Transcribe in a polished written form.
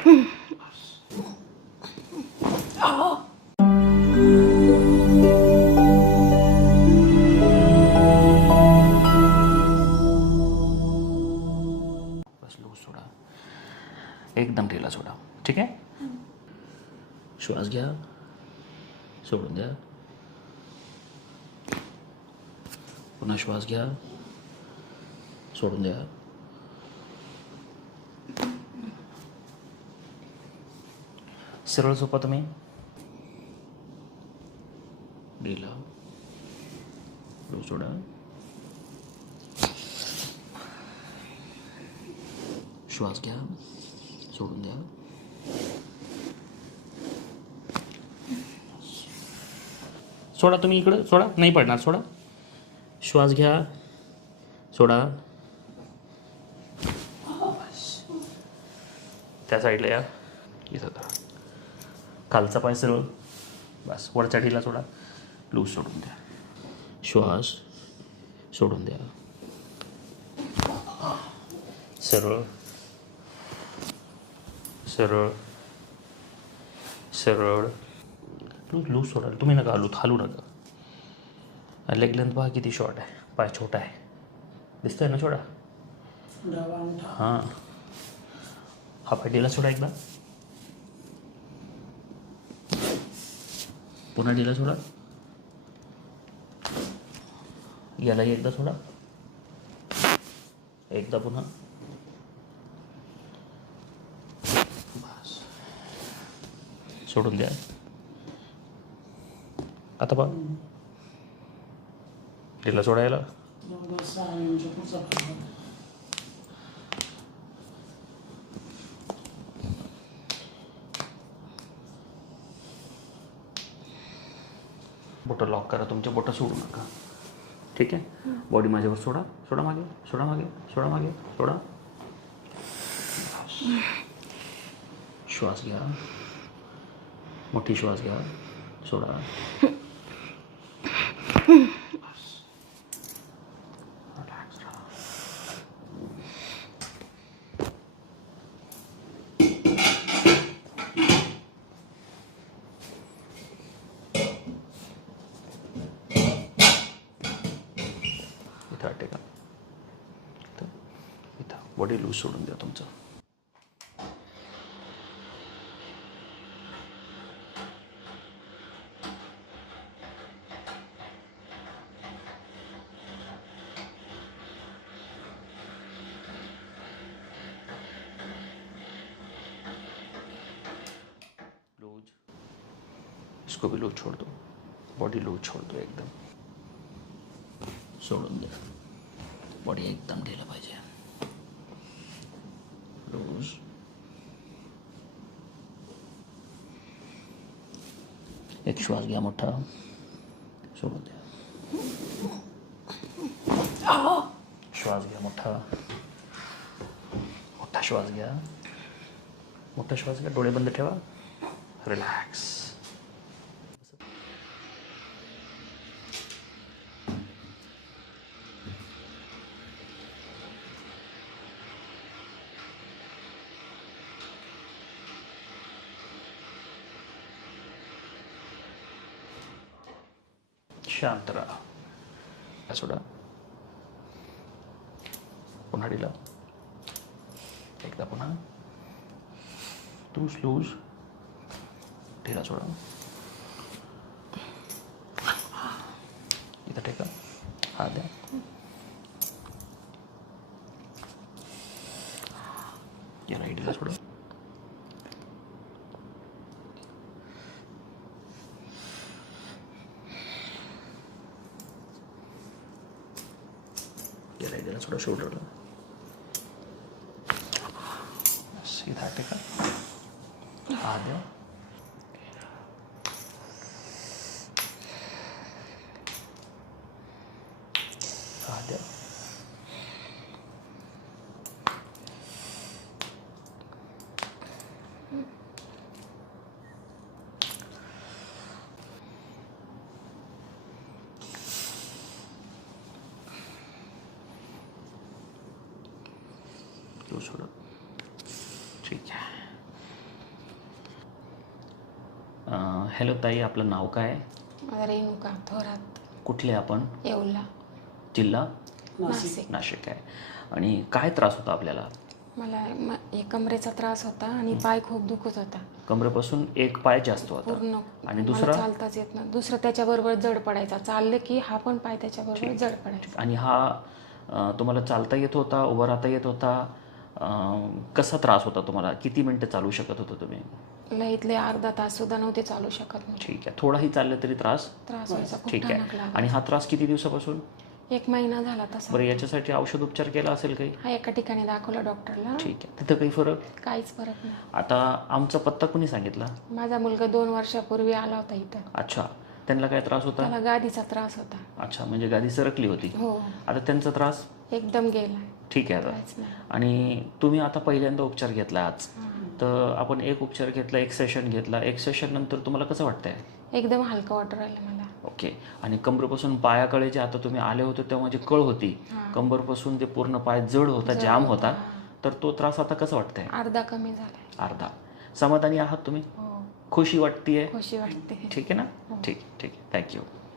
बस loose सोडा, एकदम ढिला सोडा. ठीक आहे. श्वास घ्या, सोडून द्या. पुन्हा श्वास घ्या, सोडून द्या. सरळ झोपा तुम्ही. ढिला, लूज सोडा. श्वास घ्या, सोडून द्या. सोडा तुम्ही इकडं, सोडा, नाही पडणार, सोडा. श्वास घ्या, सोडा. त्या साईडला या. इथं धरा. खालचा पाय सरळ. बस वरच्या ढिला सोडा. लूज सोडून द्या. श्वास सोडून द्या. सरळ सरळ सरळ. लूज लूज सोडा. तुम्ही नका हालू नका. लेग लेंथ पहा किती शॉर्ट आहे. पाय छोटा आहे, दिसतोय ना छोटा. हां, हा पाय ढिला सोडा एकदा. पुन्हा ढिला सोडा. यालाही एकदा सोडा. एकदा पुन्हा. बस सोडून द्या. आता पहा ढिला सोडायला. बोटं लॉक करा. तुमच्या बोटं सोडू नका. ठीक आहे. बॉडी माझ्यावर सोडा. सोडा मागे, सोडा मागे, सोडा मागे, सोडा. श्वास घ्या, मोठी श्वास घ्या, सोडा. रिलॅक्स राहा. इथं टेका. इथं बॉडी लूज सोडून द्या तुमचं. लूज. इसको भी लूज छोड़ दो. बॉडी लूज छोड़ दो एकदम. सोडून द्या. बॉडी एकदम ढिला पाहिजे. लूज. एक श्वास घ्या मोठा, सोडून द्या. श्वास घ्या मोठा. मोठा श्वास घ्या. मोठा श्वास घ्या. डोळे बंद ठेवा. रिलॅक्स. शांत राहा. सोडा. पुन्हा ढिला. एकदा पुन्हा. Loose loose. ढिला सोडा. इथं टेका. हात द्या. याला ढिला सोडा. याला ढिला सोडा. शोल्डरला. सीधा टेका. हात द्या. हात द्या. तो सोडा. ठीक आहे. हॅलो ताई, आपलं नाव काय? मला रेणुका थोरात. कुठले आपण? येवला. जिल्हा? नाशिक. नाशिक आहे. आणि काय त्रास होता आपल्याला? मला कमरेचा त्रास होता आणि पाय खूप दुखत होता. कमरेपासून एक पाय जास्त होता पूर्ण. आणि मला दुसरा? चालताच येत ना. दुसरा त्याच्याबरोबर जड पडायचा. चाललं की हा पण पाय त्याच्याबरोबर जड पडायचा. आणि हा तुम्हाला चालता येत होता, उभं राहता येत होता? कसा त्रास होता तुम्हाला? किती मिनटं चालू शकत होता तुम्ही? लईतले अर्धा तास सुद्धा नव्हते चालू शकत मी. ठीक आहे. थोडाही चाललं तरी त्रास? व्हायचा. खूप ठीक ठाणक आहे. लागला. आणि हा त्रास किती दिवसापासून? 1 महिना झाला तसा. बरं, याच्यासाठी औषध उपचार केला असेल काही? हा एका ठिकाणी दाखवला डॉक्टरला. ठीक आहे. तिथं काही फरक? काहीच फरक नाही. आता आमचा पत्ता कुणी सांगितला? माझा मुलगा 2 वर्षापूर्वी आला होता इथं. अच्छा. त्यांना काय त्रास होता? त्याला गादीचा त्रास होता. अच्छा, म्हणजे गादी सरकली होती. हो. आता त्यांचा त्रास? एकदम गेला. ठीक आहे. काहीच नाही. आणि तुम्ही आता पहिल्यांदा उपचार घेतला आज, तर आपण एक उपचार घेतला, एक सेशन घेतला. एक सेशन नंतर तुम्हाला कसं वाटतंय? एकदम हलकं वाटू राहिलं मला. ओके. आणि कमरेपासून पायाकडे जे आता तुम्ही आले होते तेव्हा जी कळ होती, कंबरपासून ते पूर्ण पाय जड होता, जाम होता, तर तो त्रास आता कसा वाटतंय? अर्धा कमी झालाय. अर्धा. समाधानी आहात तुम्ही? हो. खुशी वाटतेय? खुशी वाटते. ठीक आहे ना? ठीक आहे. थँक्यू.